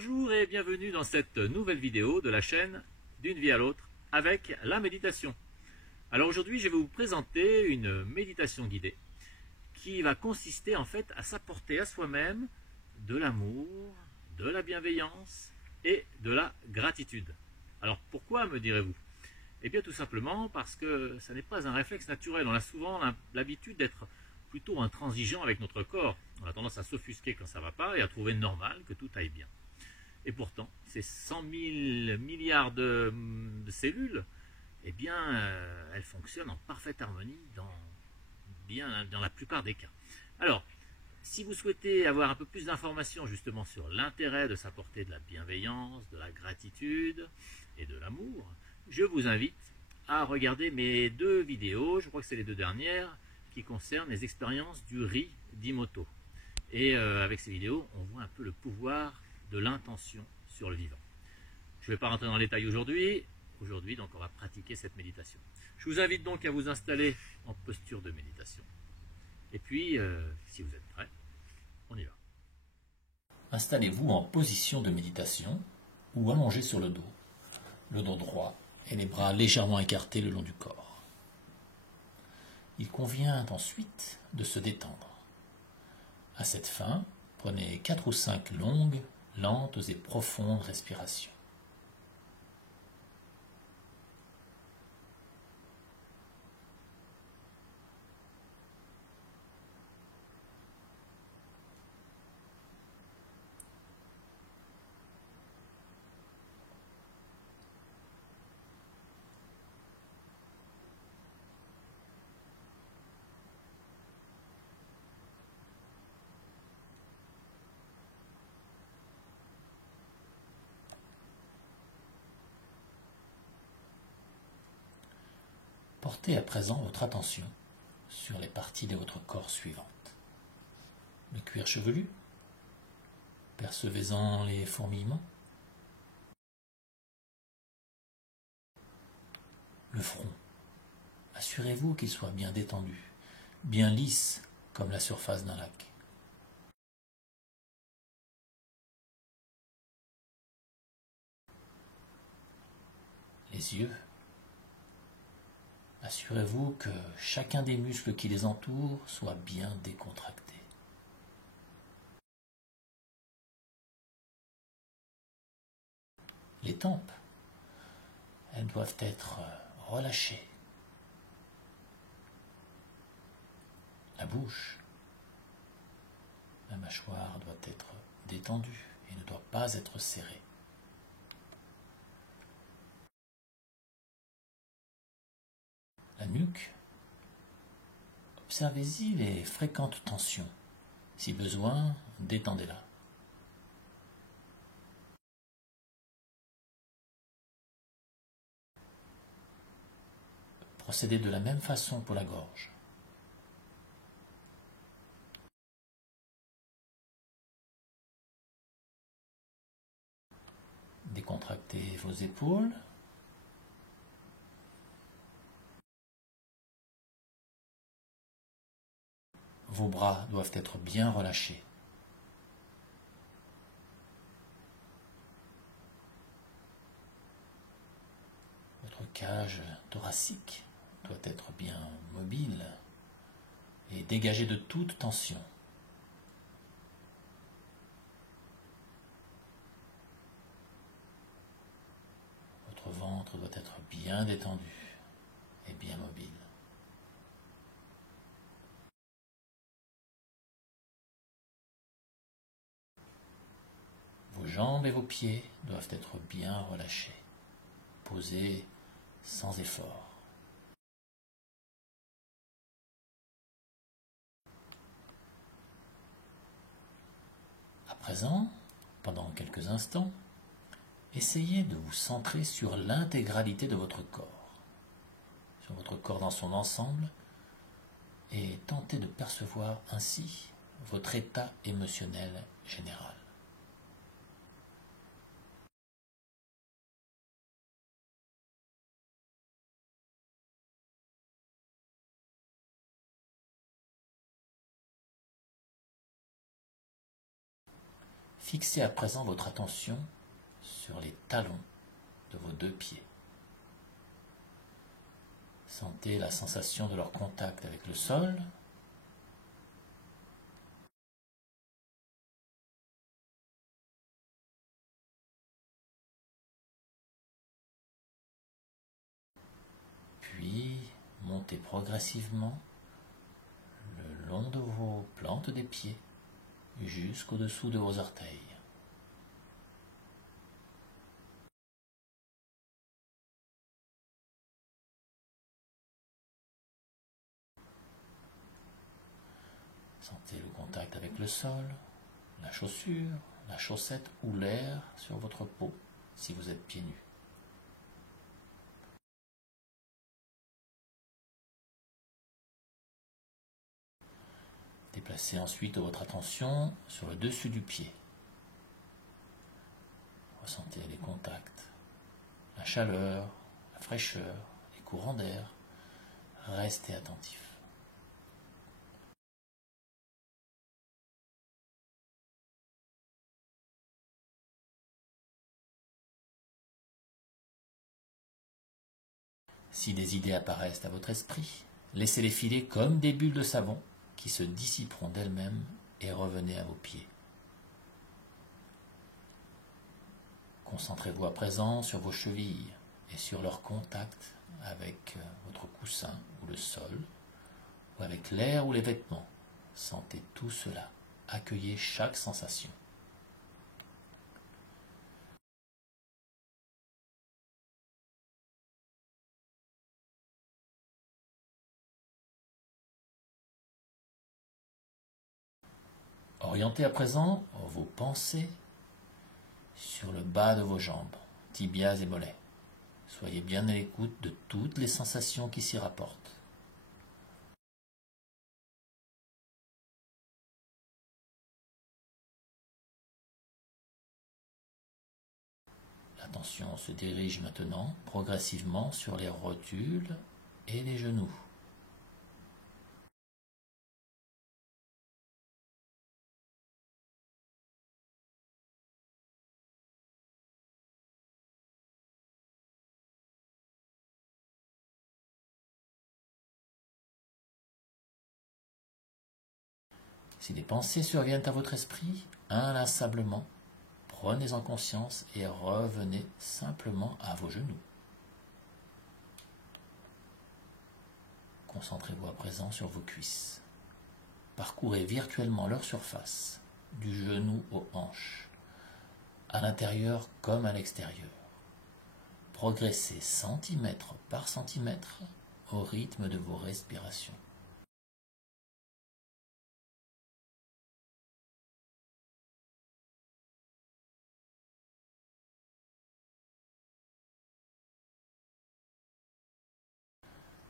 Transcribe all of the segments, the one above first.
Bonjour et bienvenue dans cette nouvelle vidéo de la chaîne D'une vie à l'autre avec la méditation. Alors aujourd'hui je vais vous présenter une méditation guidée qui va consister en fait à s'apporter à soi-même de l'amour, de la bienveillance et de la gratitude. Alors pourquoi, me direz-vous? Eh bien tout simplement parce que ça n'est pas un réflexe naturel. On a souvent l'habitude d'être plutôt intransigeant avec notre corps. On a tendance à s'offusquer quand ça ne va pas et à trouver normal que tout aille bien. Et pourtant, ces 100 000 milliards de cellules, eh bien, elles fonctionnent en parfaite harmonie dans la plupart des cas. Alors, si vous souhaitez avoir un peu plus d'informations justement sur l'intérêt de s'apporter de la bienveillance, de la gratitude et de l'amour, je vous invite à regarder mes deux vidéos, je crois que c'est les deux dernières, qui concernent les expériences du riz d'Imoto. Et avec ces vidéos, on voit un peu le pouvoir de l'intention sur le vivant. Je ne vais pas rentrer dans les détails aujourd'hui. Aujourd'hui, donc, on va pratiquer cette méditation. Je vous invite donc à vous installer en posture de méditation. Et puis, si vous êtes prêts, on y va. Installez-vous en position de méditation ou allongé sur le dos droit et les bras légèrement écartés le long du corps. Il convient ensuite de se détendre. À cette fin, prenez 4 ou 5 longues, lentes et profondes respirations. Portez à présent votre attention sur les parties de votre corps suivantes. Le cuir chevelu, percevez-en les fourmillements. Le front, assurez-vous qu'il soit bien détendu, bien lisse comme la surface d'un lac. Les yeux, assurez-vous que chacun des muscles qui les entourent soit bien décontracté. Les tempes, elles doivent être relâchées. La bouche, la mâchoire doit être détendue et ne doit pas être serrée. La nuque, observez-y les fréquentes tensions. Si besoin, détendez-la. Procédez de la même façon pour la gorge. Décontractez vos épaules. Vos bras doivent être bien relâchés. Votre cage thoracique doit être bien mobile et dégagée de toute tension. Votre ventre doit être bien détendu et bien mobile. Vos jambes et vos pieds doivent être bien relâchés, posés sans effort. À présent, pendant quelques instants, essayez de vous centrer sur l'intégralité de votre corps dans son ensemble, et tentez de percevoir ainsi votre état émotionnel général. Fixez à présent votre attention sur les talons de vos deux pieds. Sentez la sensation de leur contact avec le sol. Puis, montez progressivement le long de vos plantes des pieds jusqu'au-dessous de vos orteils. Sentez le contact avec le sol, la chaussure, la chaussette ou l'air sur votre peau si vous êtes pieds nus. Déplacez ensuite votre attention sur le dessus du pied. Ressentez les contacts, la chaleur, la fraîcheur, les courants d'air. Restez attentif. Si des idées apparaissent à votre esprit, laissez-les filer comme des bulles de savon qui se dissiperont d'elles-mêmes et revenez à vos pieds. Concentrez-vous à présent sur vos chevilles et sur leur contact avec votre coussin ou le sol, ou avec l'air ou les vêtements. Sentez tout cela. Accueillez chaque sensation. Orientez à présent vos pensées sur le bas de vos jambes, tibias et mollets. Soyez bien à l'écoute de toutes les sensations qui s'y rapportent. L'attention se dirige maintenant progressivement sur les rotules et les genoux. Si des pensées surviennent à votre esprit, inlassablement, prenez-en conscience et revenez simplement à vos genoux. Concentrez-vous à présent sur vos cuisses. Parcourez virtuellement leur surface, du genou aux hanches, à l'intérieur comme à l'extérieur. Progressez centimètre par centimètre au rythme de vos respirations.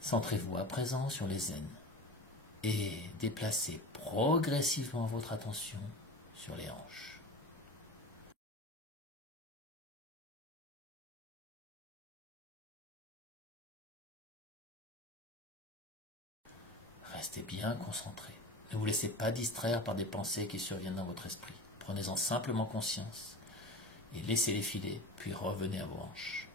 Centrez-vous à présent sur les aines et déplacez progressivement votre attention sur les hanches. Restez bien concentré. Ne vous laissez pas distraire par des pensées qui surviennent dans votre esprit. Prenez-en simplement conscience et laissez-les filer, puis revenez à vos hanches.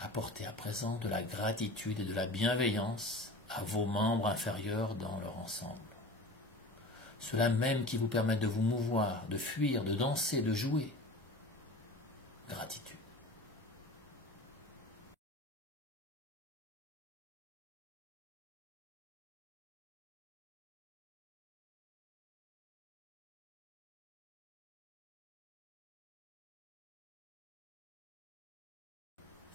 Apportez à présent de la gratitude et de la bienveillance à vos membres inférieurs dans leur ensemble. Ceux-là même qui vous permettent de vous mouvoir, de fuir, de danser, de jouer. Gratitude.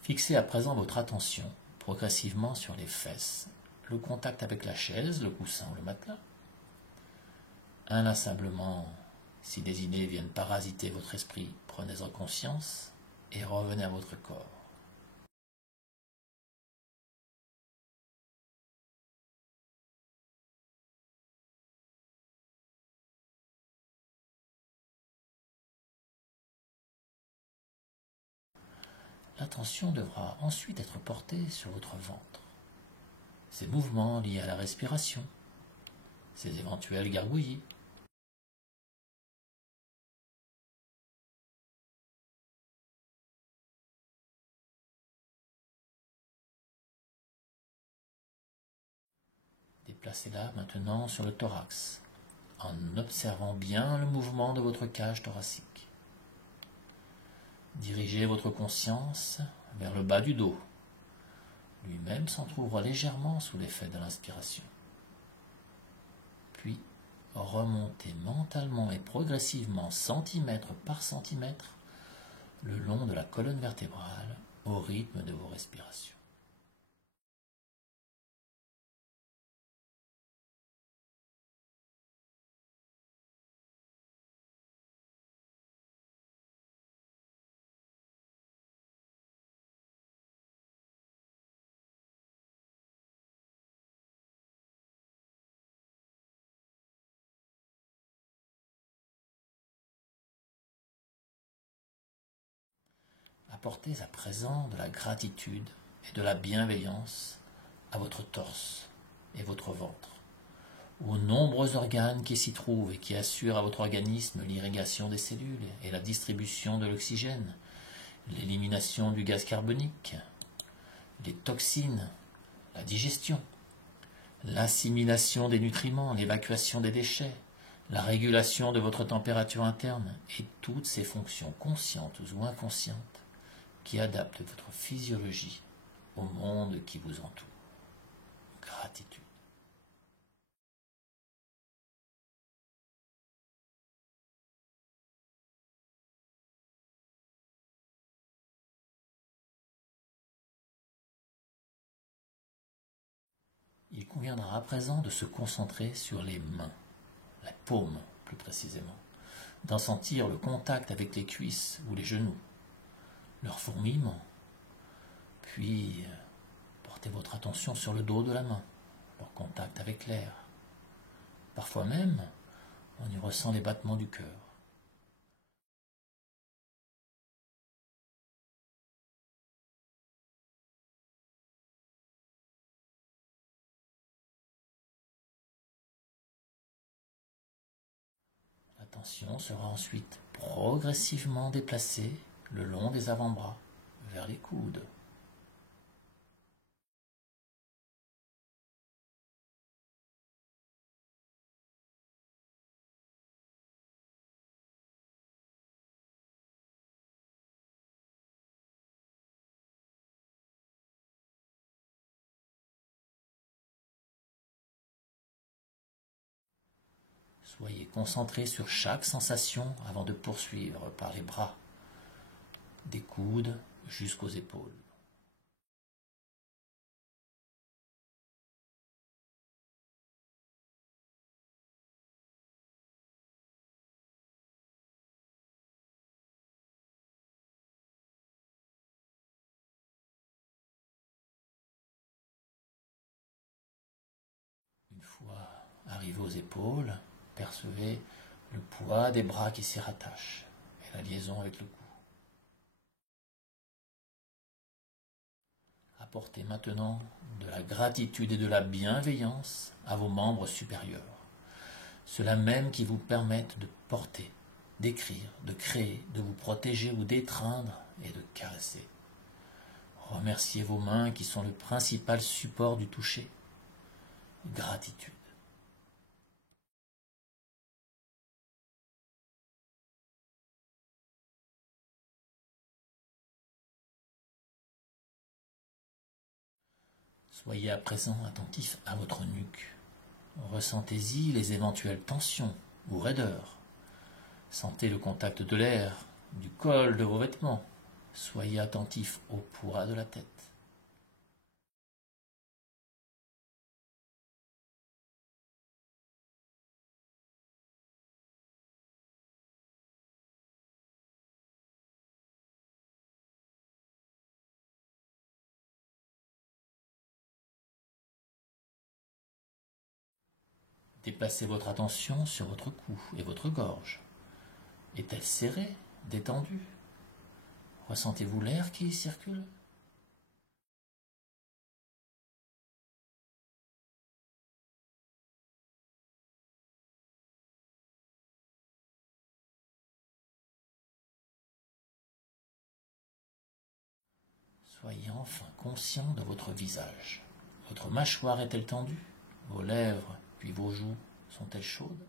Fixez à présent votre attention progressivement sur les fesses, le contact avec la chaise, le coussin ou le matelas. Inlassablement, si des idées viennent parasiter votre esprit, prenez-en conscience et revenez à votre corps. l'attention devra ensuite être portée sur votre ventre. Ces mouvements liés à la respiration, ces éventuels gargouillis. Déplacez-la maintenant sur le thorax, en observant bien le mouvement de votre cage thoracique. Dirigez votre conscience vers le bas du dos. Lui-même s'entrouvre légèrement sous l'effet de l'inspiration. Puis, remontez mentalement et progressivement, centimètre par centimètre, le long de la colonne vertébrale, au rythme de vos respirations. Apportez à présent de la gratitude et de la bienveillance à votre torse et votre ventre, aux nombreux organes qui s'y trouvent et qui assurent à votre organisme l'irrigation des cellules et la distribution de l'oxygène, l'élimination du gaz carbonique, les toxines, la digestion, l'assimilation des nutriments, l'évacuation des déchets, la régulation de votre température interne et toutes ces fonctions conscientes ou inconscientes qui adaptent votre physiologie au monde qui vous entoure. Gratitude. Il conviendra à présent de se concentrer sur les mains, la paume plus précisément, d'en sentir le contact avec les cuisses ou les genoux, leur fourmillement, puis portez votre attention sur le dos de la main, leur contact avec l'air. Parfois même, on y ressent les battements du cœur. L'attention sera ensuite progressivement déplacée le long des avant-bras vers les coudes. Soyez concentré sur chaque sensation avant de poursuivre par les bras, des coudes jusqu'aux épaules. Une fois arrivé aux épaules, percevez le poids des bras qui s'y rattachent et la liaison avec le cou. Apportez maintenant de la gratitude et de la bienveillance à vos membres supérieurs, ceux-là même qui vous permettent de porter, d'écrire, de créer, de vous protéger ou d'étreindre et de caresser. Remerciez vos mains qui sont le principal support du toucher. Gratitude. Soyez à présent attentif à votre nuque. Ressentez-y les éventuelles tensions ou raideurs. Sentez le contact de l'air, du col de vos vêtements. Soyez attentif au poids de la tête. Déplacez votre attention sur votre cou et votre gorge. Est-elle serrée, détendue? Ressentez-vous l'air qui circule? Soyez enfin conscient de votre visage. Votre mâchoire est-elle tendue? Vos lèvres puis vos joues sont-elles chaudes?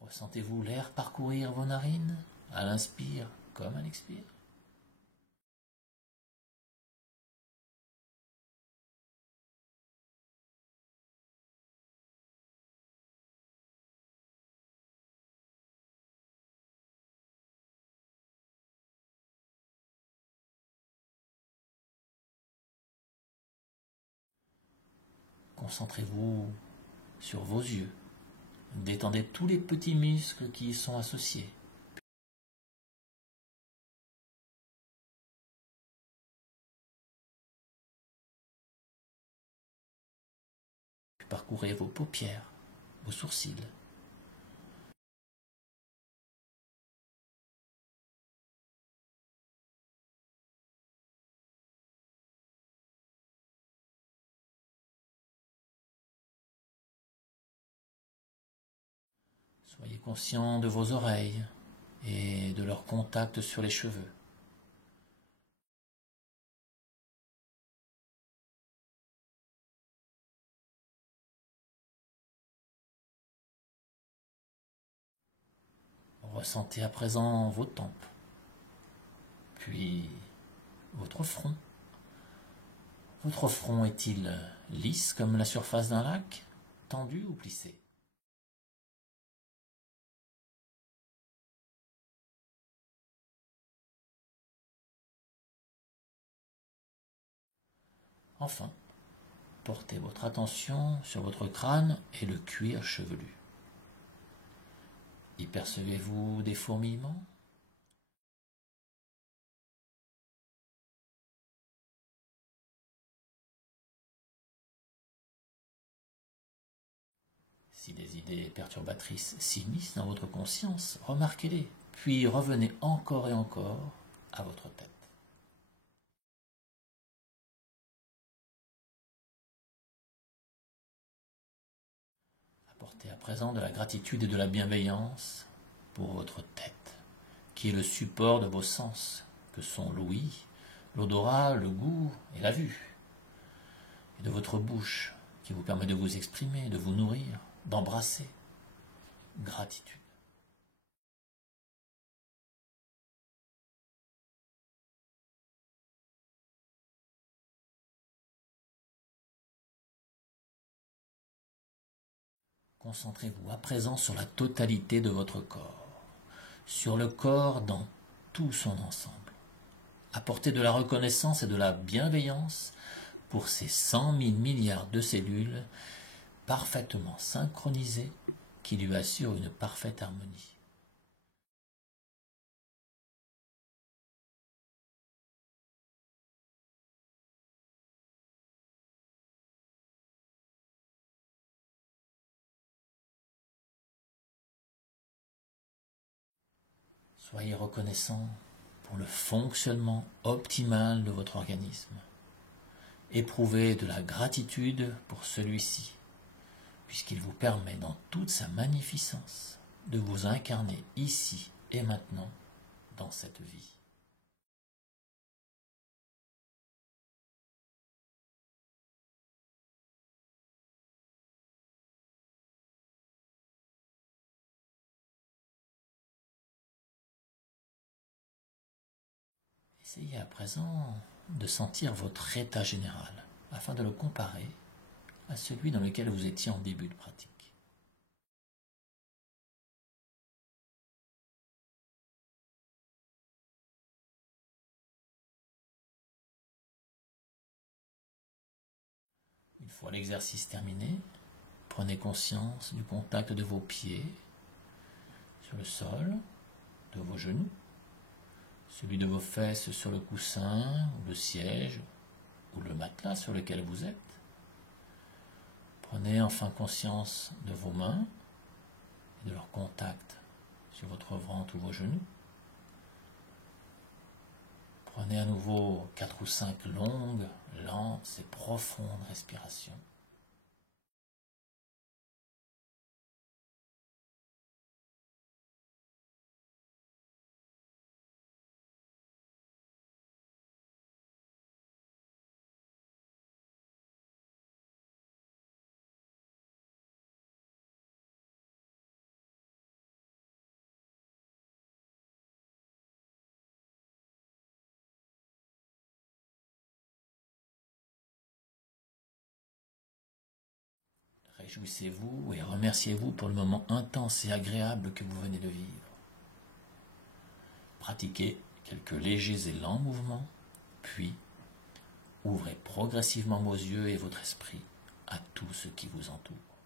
Ressentez-vous l'air parcourir vos narines, à l'inspire comme à l'expire? Concentrez-vous sur vos yeux. Détendez tous les petits muscles qui y sont associés. Puis parcourez vos paupières, vos sourcils. Soyez conscient de vos oreilles et de leur contact sur les cheveux. Ressentez à présent vos tempes, puis votre front. Votre front est-il lisse comme la surface d'un lac, tendu ou plissé? Enfin, portez votre attention sur votre crâne et le cuir chevelu. Y percevez-vous des fourmillements? Si des idées perturbatrices s'immiscent dans votre conscience, remarquez-les, puis revenez encore et encore à votre tête. Apportez à présent de la gratitude et de la bienveillance pour votre tête, qui est le support de vos sens, que sont l'ouïe, l'odorat, le goût et la vue, et de votre bouche, qui vous permet de vous exprimer, de vous nourrir, d'embrasser. Gratitude. Concentrez-vous à présent sur la totalité de votre corps, sur le corps dans tout son ensemble. Apportez de la reconnaissance et de la bienveillance pour ces 100 000 milliards de cellules parfaitement synchronisées qui lui assurent une parfaite harmonie. Soyez reconnaissant pour le fonctionnement optimal de votre organisme. Éprouvez de la gratitude pour celui-ci, puisqu'il vous permet dans toute sa magnificence de vous incarner ici et maintenant dans cette vie. Essayez à présent de sentir votre état général, afin de le comparer à celui dans lequel vous étiez en début de pratique. Une fois l'exercice terminé, prenez conscience du contact de vos pieds sur le sol, de vos genoux, celui de vos fesses sur le coussin ou le siège ou le matelas sur lequel vous êtes. Prenez enfin conscience de vos mains et de leur contact sur votre ventre ou vos genoux. Prenez à nouveau 4 ou 5 longues, lentes et profondes respirations. Réjouissez-vous et remerciez-vous pour le moment intense et agréable que vous venez de vivre. Pratiquez quelques légers et lents mouvements, puis ouvrez progressivement vos yeux et votre esprit à tout ce qui vous entoure.